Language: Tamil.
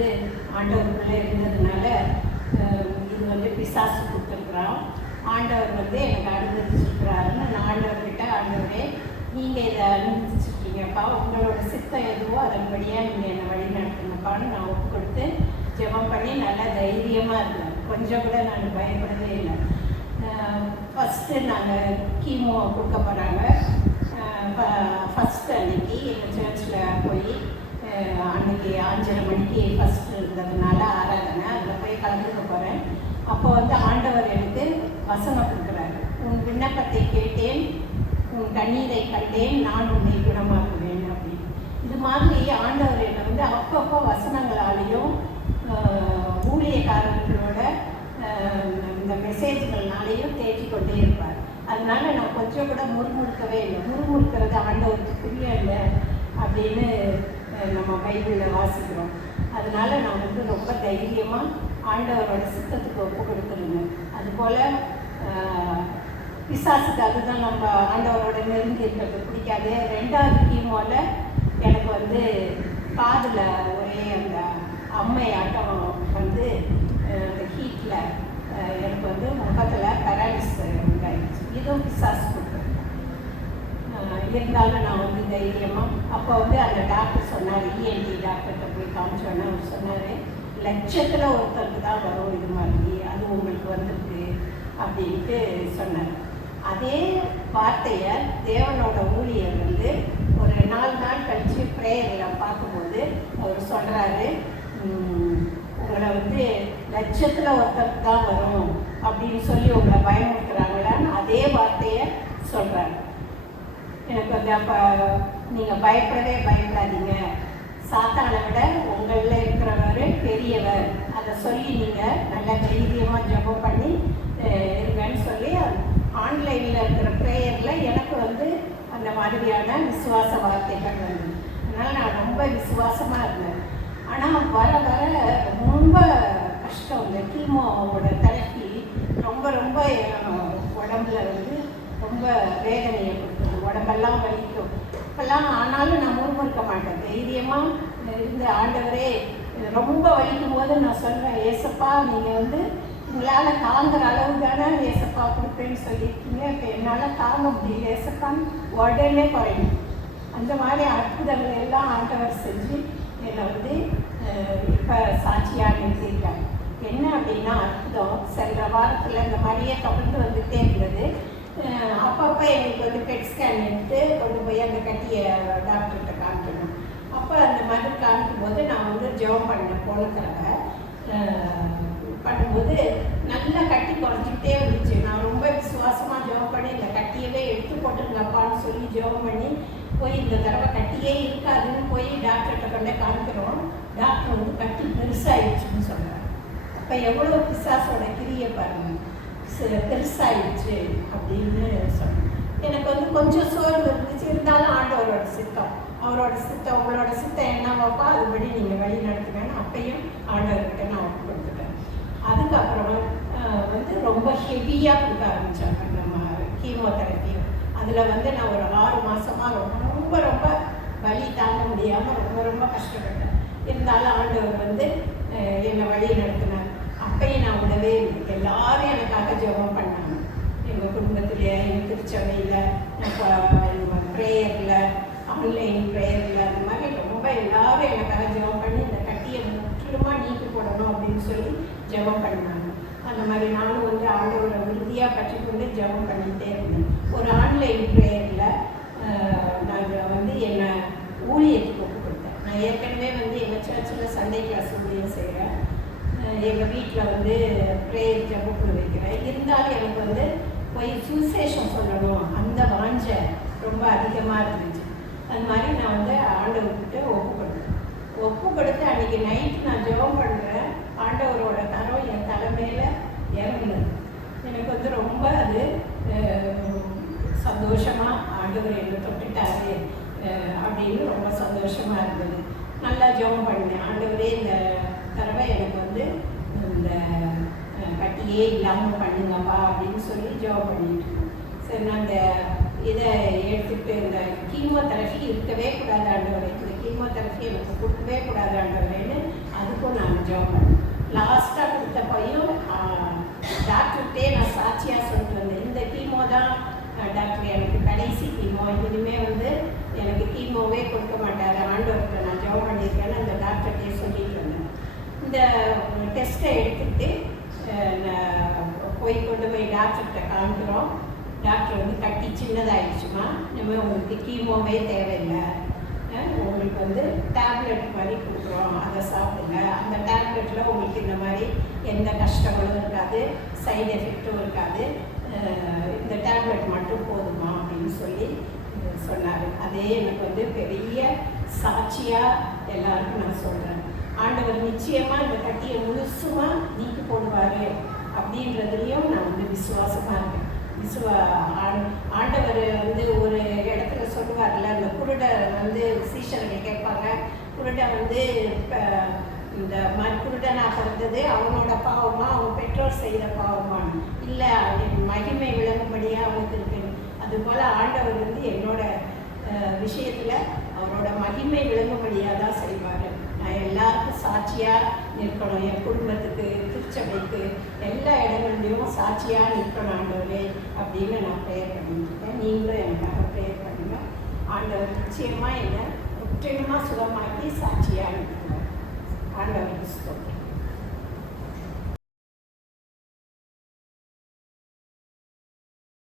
வந்து ஆண்டவருக்குள்ளே இருந்ததுனால இது வந்து பிசாசு கொடுத்துருக்குறான். ஆண்டவர் வந்து எனக்கு அனுமதிச்சிருக்கிறாருன்னு நான் ஆண்டவர்கிட்ட, ஆண்டவரே நீங்கள் இதை அனுமதிச்சிருக்கீங்கப்பா, உங்களோட சித்தம் எதுவோ அதன்படியாக நீங்கள் என்னை வழி நடத்துங்கப்பான்னு நான் ஒப்பு கொடுத்து ஜெபம் பண்ணி நல்லா தைரியமாக இருந்தேன். கொஞ்சம் கூட நான் பயப்படவே இல்லை. ஃபஸ்ட்டு நாங்கள் கீமோ கொடுக்க போகிறாங்க. ஃபஸ்ட்டு அன்றைக்கி எங்கள் சர்ச்சில் போய் அன்றைக்கி 5:30 மணிக்கு ஃபஸ்ட்டு இருந்ததுனால ஆராதனை அதில் போய் கலந்துக்க போகிறேன். அப்போ வந்து ஆண்டவர் எனக்கு வசனம் கொடுக்குறாரு. உன் விண்ணப்பத்தை கேட்டேன், உன் கண்ணீரை கண்டேன், நான் உன்னை குணமாக்குவேன் அப்படின்னு. இது மாதிரி ஆண்டவர் என்னை வந்து அப்பப்போ வசனங்களாலேயும் ஊழியக்காரர்களோட இந்த மெசேஜ்கள்னாலேயும் தேற்றிக்கொண்டே இருப்பார். அதனால நான் கொஞ்சம் கூட முறுமுறுக்கவே இல்லை. முறுமுறுக்கிறது ஆண்டவருக்கு பிரியம் இல்லை அப்படின்னு நம்ம பைபிளில் வாசிக்கிறோம். அதனால நான் வந்து ரொம்ப தைரியமாக ஆண்டவரோட சித்தத்துக்கு ஒப்பு கொடுத்துருந்தேன். அதுபோல் பிசாசுக்கு அதுதான் நம்ம ஆண்டவரோட நெருங்கி இருக்கிறது பிடிக்காது. 2வது கீமோவில் எனக்கு வந்து காதில் ஒரே அந்த அம்மை ஆட்டம் வந்து அந்த ஹீட்டில் எனக்கு வந்து முகத்தில் பெராலிஸ் உண்டாயிடுச்சு. இதுவும் பிசாசு கொடுத்துருக்கேன். இருந்தாலும் நான் வந்து தைரியமாக அப்போ வந்து அந்த டாக்டர் சொன்னார், இஎன்டி டாக்டர்கிட்ட போய் காமிச்சோன்னா அவர் சொன்னார், லட்சத்தில் ஒருத்தருக்கு தான் வரும் இது மாதிரி, அது உங்களுக்கு வந்திருக்கு அப்படின்ட்டு சொன்னார். அதே வார்த்தையை தேவனோட ஊழியர் வந்து ஒரு 4 நாள் கழித்து ப்ரேயரில் பார்க்கும்போது அவர் சொல்கிறாரு, உங்களை வந்து லட்சத்தில் ஒருத்தருக்கு தான் வரும் அப்படின்னு சொல்லி உங்களை பயமுறுத்துறாங்களான்னு அதே வார்த்தையை சொல்கிறாங்க. எனக்கு வந்து அப்போ நீங்கள் பயப்படாதீங்க, சாத்தானை விட உங்களில் இருக்கிறவர் பெரியவர், அதை சொல்லி நீங்கள் நல்லா தைரியமாக ஜெபம் பண்ணி இருங்கன்னு சொல்லி ஆன்லைனில் இருக்கிற ப்ரேயரில் எனக்கு வந்து அந்த மாதிரியான விசுவாச வார்த்தைகள் வந்தது. அதனால் நான் ரொம்ப விசுவாசமாக இருந்தேன். ஆனால் வர வர ரொம்ப கஷ்டம். இந்த கீமோவோட தெரப்பி ரொம்ப உடம்புல வந்து ரொம்ப வேதனையை கொடுத்தது. உடம்பெல்லாம் வலிக்கும் இப்போல்லாம். ஆனாலும் நான் முறுமுறுக்க மாட்டேன். தைரியமாக இருந்த ஆண்டவரே ரொம்ப வலிக்கும் போது நான் சொல்கிறேன், ஏசப்பா நீங்கள் வந்து உங்களால் தாங்குற அளவு தானே ஏசப்பா கொடுப்பேன்னு சொல்லியிருக்கீங்க, இப்போ என்னால் தாங்க முடியல ஏசப்பான்னு உடனே குறையும். அந்த மாதிரி அற்புதங்கள் எல்லாம் ஆண்டவர் செஞ்சு என்னை வந்து இப்போ சாட்சியாக நிறுத்திட்டாங்க. என்ன அப்படின்னா அற்புதம், சென்ற வாரத்தில் இந்த மாதிரியே தொடர்ந்து வந்துகிட்டே இருந்தது. அப்பப்போ எங்களுக்கு வந்து பெட் ஸ்கேன் எடுத்து கொண்டு போய் அந்த கட்டியை டாக்டர்கிட்ட காமிக்கணும். அப்போ அந்த மாதிரி காமிக்கும்போது நான் வந்து ஜெபம் பண்ணேன். போன தடவை பண்ணும்போது நல்லா கட்டி குறைஞ்சிக்கிட்டே இருந்துச்சு. நான் ரொம்ப விசுவாசமாக ஜெபம் பண்ணி இந்த கட்டியவே எடுத்து போட்டுருங்கப்பான்னு சொல்லி ஜெபம் பண்ணி போய் இந்த தடவை கட்டியே இருக்காதுன்னு போய் டாக்டர்கிட்ட கொண்டே காமிக்கிறோம். டாக்டர் வந்து கட்டி பெருசாகிடுச்சுன்னு சொல்கிறார். அப்போ எவ்வளோ பிசாசோட கிரியை பாருங்கள், பெருசாகிடுச்சு அப்படின்னு சொன்னேன். எனக்கு வந்து கொஞ்சம் சோர்வு இருந்துச்சு. இருந்தாலும் ஆண்டவரோட சித்தம், அவரோட சித்தம், உங்களோட சித்தம் என்னவாப்பா அதுபடி நீங்கள் வழி நடத்துங்கன்னு அப்பையும் ஆண்டவர்கிட்ட நான் ஒப்பு கொடுத்துட்டேன். அதுக்கப்புறம் வந்து ரொம்ப ஹெவியாக கொடுக்க ஆரம்பித்தாங்க நம்ம கீமோதெரப்பியும். அதில் வந்து நான் ஒரு 6 மாதமாக ரொம்ப வலி தாங்க முடியாமல் ரொம்ப கஷ்டப்பட்டேன். இருந்தாலும் ஆண்டவர் வந்து என்னை வழி நடத்தினார். அப்பையும் நான் விடவே இல்லை. எல்லாரும் எனக்காக ஜெபம் பண்ணாங்க. எங்கள் குடும்பத்திலே, எங்கள் திருச்சபையில், ப்ரேயரில், ஆன்லைன் ப்ரேயரில், அந்த மாதிரி ரொம்ப எல்லாரும் எனக்காக ஜெபம் பண்ணி இந்த கட்டியை முற்றிலுமாக நீக்கி போடணும் அப்படின்னு சொல்லி ஜெபம் பண்ணாங்க. அந்த மாதிரி நானும் வந்து ஆண்டவரை உறுதியாக கற்றுக்கொண்டு ஜெபம் பண்ணிகிட்டே இருந்தேன். ஒரு ஆன்லைன் ப்ரேயரில் நான் வந்து என்னை ஊழியத்துக்கு ஒப்பு கொடுத்தேன். நான் ஏற்கனவே வந்து எங்கள் சர்ச்சில் சண்டே கிளாஸ் ஊழியம் செய்கிறேன். எங்கள் வீட்டில் வந்து ப்ரேயர் ஜெபக்குழு வைக்கிறேன். இருந்தாலும் எனக்கு வந்து போய் சுவிசேஷம் சொல்லணும் அந்த வாஞ்சை ரொம்ப அதிகமாக இருந்துச்சு. அது மாதிரி நான் வந்து ஆண்டவர்கிட்ட ஒப்பு கொடுத்து அன்றைக்கி நைட்டு நான் ஜெபம் பண்ணுறேன். ஆண்டவரோட தரம் என் தலைமையில் இறங்குனது. எனக்கு வந்து ரொம்ப அது சந்தோஷமாக ஆண்டவர் என்னை தொட்டுட்டாரு அப்படின்னு ரொம்ப சந்தோஷமாக இருந்தது. நல்லா ஜெபம் பண்ணேன். ஆண்டவரே இந்த தடவை எனக்கு வந்து இந்த கட்டியே இல்லாமல் பண்ணுங்கப்பா அப்படின்னு சொல்லி ஜெபம் பண்ணிட்டுருக்கோம். சரி, நான் இந்த இதை எடுத்துகிட்டு இந்த கீமோதெரப்பி இருக்கவே கூடாது ஆண்டவரே, இந்த கீமோதெரப்பி எனக்கு கொடுக்கவே கூடாது ஆண்டவரேன்னு அதுக்கும் கீமோவே கொடுக்க மாட்டார், ஆண்டவர்கிட்ட நான் ஜெபம் பண்ணியிருக்கேன்னு அந்த டாக்டர்கிட்டே சொல்லிட்டு வந்தேன். இந்த டெஸ்ட்டை எடுத்துக்கிட்டு போய் கொண்டு போய் டாக்டர்கிட்ட காமிக்கிறோம். டாக்டர் வந்து கட்டி சின்னதாகிடுச்சுமா, இனிமேல் உங்களுக்கு கீமோவே தேவையில்லை, உங்களுக்கு வந்து டேப்லெட் மாதிரி கொடுக்குறோம், அதை சாப்பிடுங்க. அந்த டேப்லெட்டில் உங்களுக்கு இந்த மாதிரி எந்த கஷ்டங்களும் இருக்காது, சைடு எஃபெக்டும் இருக்காது, இந்த டேப்லெட் மட்டும் போதுமா அப்படின்னு சொல்லி சொன்னார். அதே எனக்கு வந்து பெரிய சாட்சியாக எல்லாருக்கும் நான் சொல்கிறேன். ஆண்டவர் நிச்சயமாக இந்த கட்டியை முழுசுமாக நீக்கி போடுவார் அப்படின்றதுலேயும் நான் வந்து விசுவாசமாக இருக்கேன். ஆண்டவர் வந்து ஒரு இடத்துல சொல்லுவார்ல, அந்த குருடை வந்து சீஷர்கள் கேட்பாங்க, குருடை வந்து இந்த மாதிரி குருடனாக பிறந்தது அவனோட பாவமா அவன் பெற்றோர் செய்த பாவமானு இல்லை, மகிமை விளங்கும்படியாக அவனுக்கு இருக்கு. அதுபோல் ஆண்டவர் வந்து என்னோட விஷயத்தில் அவரோட மகிமை விளங்கும்படியாக தான் செய்வார். நான் எல்லாருக்கும் சாட்சியாக நிற்கணும், என் குடும்பத்துக்கு, திருச்சபைக்கு, எல்லா இடங்கள்லையும் சாட்சியாக நிற்கணும் ஆண்டவரே அப்படின்னு நான் ப்ரேயர் பண்ணிட்டுருக்கேன். நீங்களும் எனக்காக ப்ரேயர் பண்ணுங்க. ஆண்டவர் நிச்சயமாக என்னை முற்றிலுமாக சுகமாக்கி சாட்சியாக நிற்கணும். ஆண்டவருக்கு ஸ்தோத்திரம்.